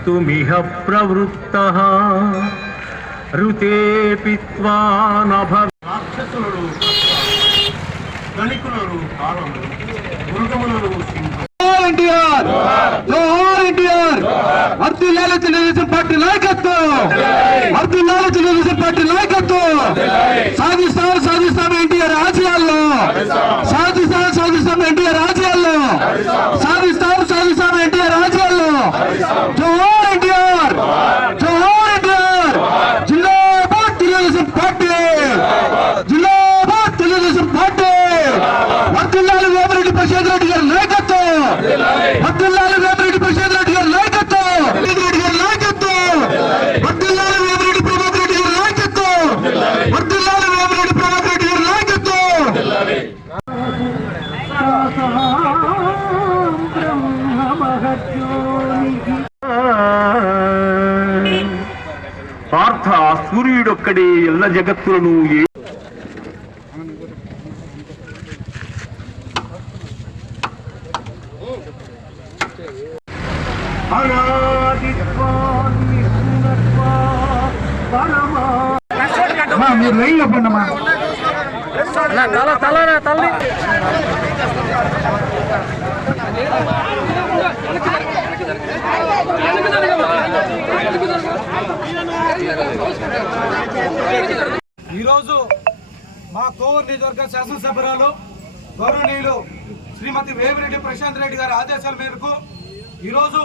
कर्तुमिह प्रवृत्तः ऋते पीत्वा न राक्षसुलु गणिकुलु कालము మృగములను వర్ధిల్లాలి తెలుగుదేశం పార్టీ నాయకత్వం, వర్ధిల్లాలి తెలుగుదేశం పార్టీ నాయకత్వం. సాధిస్తాం ఎన్టీఆర్ ఆశయాల్లో, సాధిస్తాం ఎన్టీఆర్ ఆశయాల్లో, సాధిస్తాం ఎన్టీఆర్ ఆశయాల్లో. జోహార్ ఎన్టీఆర్, జోహార్ ఎన్టీఆర్. జిందాబాద్ తెలుగుదేశం పార్టీ, జిందాబాద్ తెలుగుదేశం పార్టీ. వర్ధిల్లాలి వేమిరెడ్డి ప్రశాంత్ రెడ్డి గారి నాయకత్వం, వర్ధిల్లాలి వేమిరెడ్డి ప్రశాంత్ రెడ్డి గారి నాయకత్వం, రెడ్డి గారి నాయకత్వం. వర్ధిల్లాలి వేమిరెడ్డి ప్రభాకర్ రెడ్డి గారి నాయకత్వం, వర్ధిల్లాలి వేమిరెడ్డి ప్రభాకర్ రెడ్డి గారి నాయకత్వం. పార్థ సూర్యుడొక్కడే ఎల్ల జగత్తులను మీరు లైన్ చెప్పండమ్మా. తల్లి ఈరోజు మా కోవూరు నియోజకవర్గ శాసనసభ్యురాలు గౌరవనీయులు శ్రీమతి వేమిరెడ్డి ప్రశాంత్ రెడ్డి గారి ఆదేశాల మేరకు ఈరోజు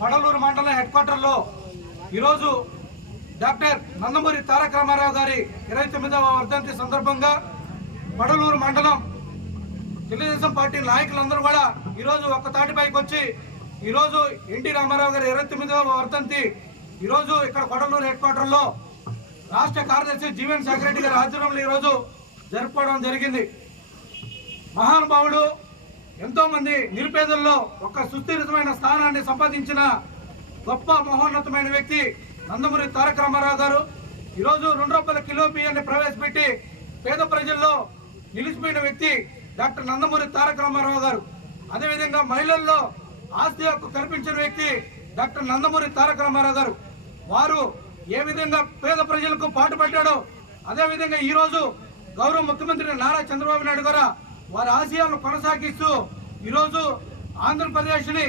పడలూరు మండలం హెడ్ క్వార్టర్లో ఈరోజు డాక్టర్ నందమూరి తారక రామారావు గారి 29వ వర్ధంతి సందర్భంగా పడలూరు మండలం తెలుగుదేశం పార్టీ నాయకులందరూ కూడా ఈరోజు ఒక్క తాటిపైకి వచ్చి ఈరోజు ఎన్టీ రామారావు గారి 29వ వర్ధంతి ఈరోజు ఇక్కడ పడలూరు హెడ్ క్వార్టర్లో రాష్ట్ర కార్యదర్శి జీవన్ సెక్రటరీ గారి ఆధ్వర్యంలో ఈరోజు జరుపుకోవడం జరిగింది. మహానుభావుడు ఎంతో మంది నిరుపేదల్లో ఒక సుస్థిరమైన స్థానాన్ని సంపాదించిన గొప్ప మహోన్నతమైన వ్యక్తి నందమూరి తారక రామారావు గారు. ఈరోజు 2 రూపాయల కిలో బియ్యాన్ని ప్రవేశపెట్టి పేద ప్రజల్లో నిలిచిపోయిన వ్యక్తి డాక్టర్ నందమూరి తారక రామారావు గారు. అదేవిధంగా మహిళల్లో ఆస్తి హక్కు కల్పించిన వ్యక్తి డాక్టర్ నందమూరి తారక రామారావు గారు. వారు ఏ విధంగా పేద ప్రజలకు పాటుపడ్డాడో అదేవిధంగా ఈరోజు గౌరవ ముఖ్యమంత్రి నారా చంద్రబాబు నాయుడు గారు వారి ఆశయాలను కొనసాగిస్తూ ఈరోజు ఆంధ్రప్రదేశ్ని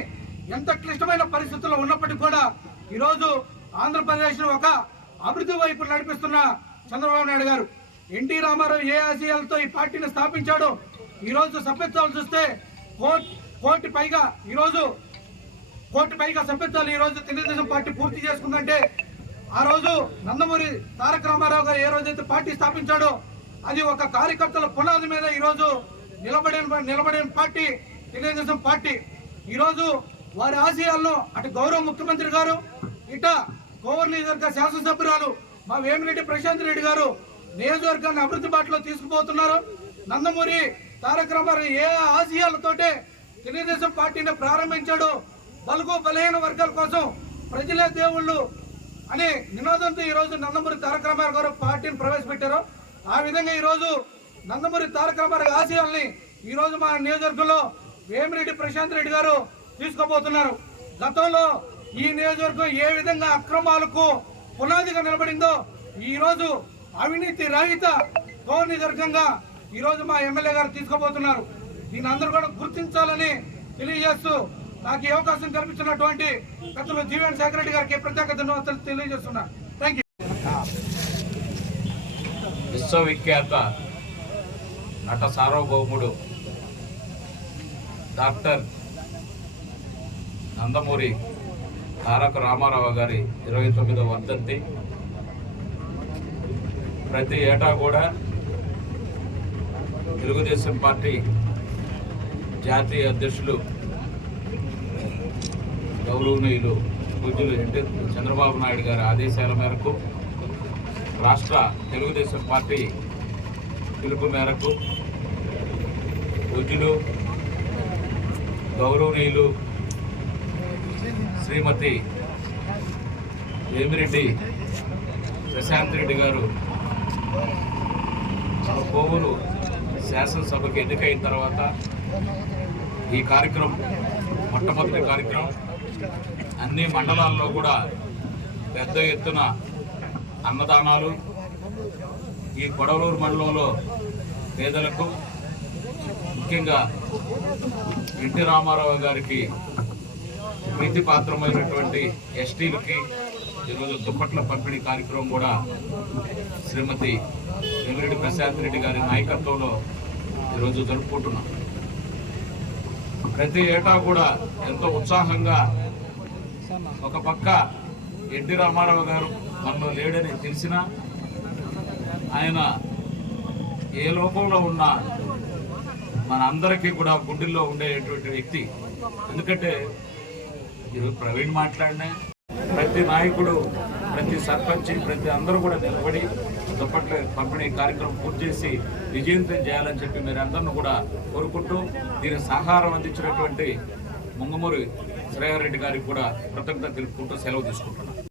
ఎంత క్లిష్టమైన పరిస్థితుల్లో ఉన్నప్పటికీ కూడా ఈరోజు ఆంధ్రప్రదేశ్ను ఒక అభివృద్ధి వైపు నడిపిస్తున్న చంద్రబాబు నాయుడు గారు. ఎన్టీ రామారావు ఏ ఆశయాలతో ఈ పార్టీని స్థాపించాడో ఈరోజు సభ్యత్వాలు చూస్తే కోటి పైగా సభ్యత్వాలు ఈరోజు తెలుగుదేశం పార్టీ పూర్తి చేసుకుందంటే ఆ రోజు నందమూరి తారక రామారావు గారు ఏ రోజైతే పార్టీ స్థాపించాడో అది ఒక కార్యకర్తల పునాది మీద ఈరోజు నిలబడిన పార్టీ తెలుగుదేశం పార్టీ. ఈరోజు వారి ఆశయాలను అటు గౌరవ ముఖ్యమంత్రి గారు ఇట కోవూరు నియోజకవర్గ శాసనసభ్యురాలు మా వేమిరెడ్డి ప్రశాంత్ రెడ్డి గారు నియోజకవర్గాన్ని అభివృద్ధి బాటలో తీసుకుపోతున్నారు. నందమూరి తారక రామారావు ఏ ఆశయాలతోటే తెలుగుదేశం పార్టీని ప్రారంభించాడు, బలుగు బలహీన వర్గాల కోసం ప్రజలే దేవుళ్ళు అనే నినాదంతో ఈరోజు నందమూరి తారక రామారావు గారు పార్టీని ప్రవేశపెట్టారు. ఆ విధంగా ఈరోజు నందమూరి తారక రామారావు ఆశయాల్ని ఈరోజు మా నియోజకవర్గంలో వేమిరెడ్డి ప్రశాంత్ రెడ్డి గారు తీసుకోబోతున్నారు. గతంలో ఈ నియోజకవర్గం ఏ విధంగా అక్రమాలకు పునాదిగా నిలబడిందో ఈరోజు అవినీతి రహిత కోవూరు నియోజకవర్గంగా ఈరోజు మా ఎమ్మెల్యే గారు తీసుకోబోతున్నారు. దీన్ని అందరూ కూడా గుర్తించాలని తెలియజేస్తూ నాకు ఈ అవకాశం కల్పించినటువంటి పెద్దలు జీవన్ సెక్రటరీ గారికి ప్రత్యేక ధన్యవాదాలు తెలియజేస్తున్నారు. Thank you. విశ్వవిఖ్యాత నట సార్వభౌముడు డాక్టర్ నందమూరి తారక రామారావు గారి 29వ వర్ధంతి ప్రతి ఏటా కూడా తెలుగుదేశం పార్టీ జాతీయ అధ్యక్షులు గౌరవనీయులు పూజ్యులు చంద్రబాబు నాయుడు గారి ఆదేశాల మేరకు రాష్ట్ర తెలుగుదేశం పార్టీ పిలుపు మేరకు పూజ్యులు గౌరవనీయులు శ్రీమతి వేమిరెడ్డి ప్రశాంత్ రెడ్డి గారు కోవూరు శాసనసభకు ఎన్నికైన తర్వాత ఈ కార్యక్రమం మొట్టమొదటి కార్యక్రమం అన్ని మండలాల్లో కూడా పెద్ద ఎత్తున అన్నదానాలు ఈ కొడవలూరు మండలంలో పేదలకు ముఖ్యంగా ఎన్టీ రామారావు గారికి ప్రీతిపాత్రమైనటువంటి ఎస్టీలకి ఈరోజు దుప్పట్ల పంపిణీ కార్యక్రమం కూడా శ్రీమతి వేమిరెడ్డి ప్రశాంత్ రెడ్డి గారి నాయకత్వంలో ఈరోజు జరుపుకుంటున్నాం. ప్రతి ఏటా కూడా ఎంతో ఉత్సాహంగా ఒక పక్క ఎన్టీ రామారావు గారు మనలో లేడని తెలిసినా ఆయన ఏ లోకంలో ఉన్నా మన అందరికీ కూడా గుండెల్లో ఉండేటువంటి వ్యక్తి. ఎందుకంటే ఈరోజు ప్రవీణ్ మాట్లాడినా ప్రతి నాయకుడు, ప్రతి సర్పంచ్, ప్రతి అందరూ కూడా నిలబడి దుప్పట్ల పంపిణీ కార్యక్రమం పూర్తి చేసి విజయవంతం చేయాలని చెప్పి మీరందరిని కూడా కోరుకుంటూ దీనికి సహకారం అందించినటువంటి ముంగమూరి శ్రేయారెడ్డి గారికి కూడా కృతజ్ఞత తెలుపుకుంటూ సెలవు తీసుకుంటున్నాను.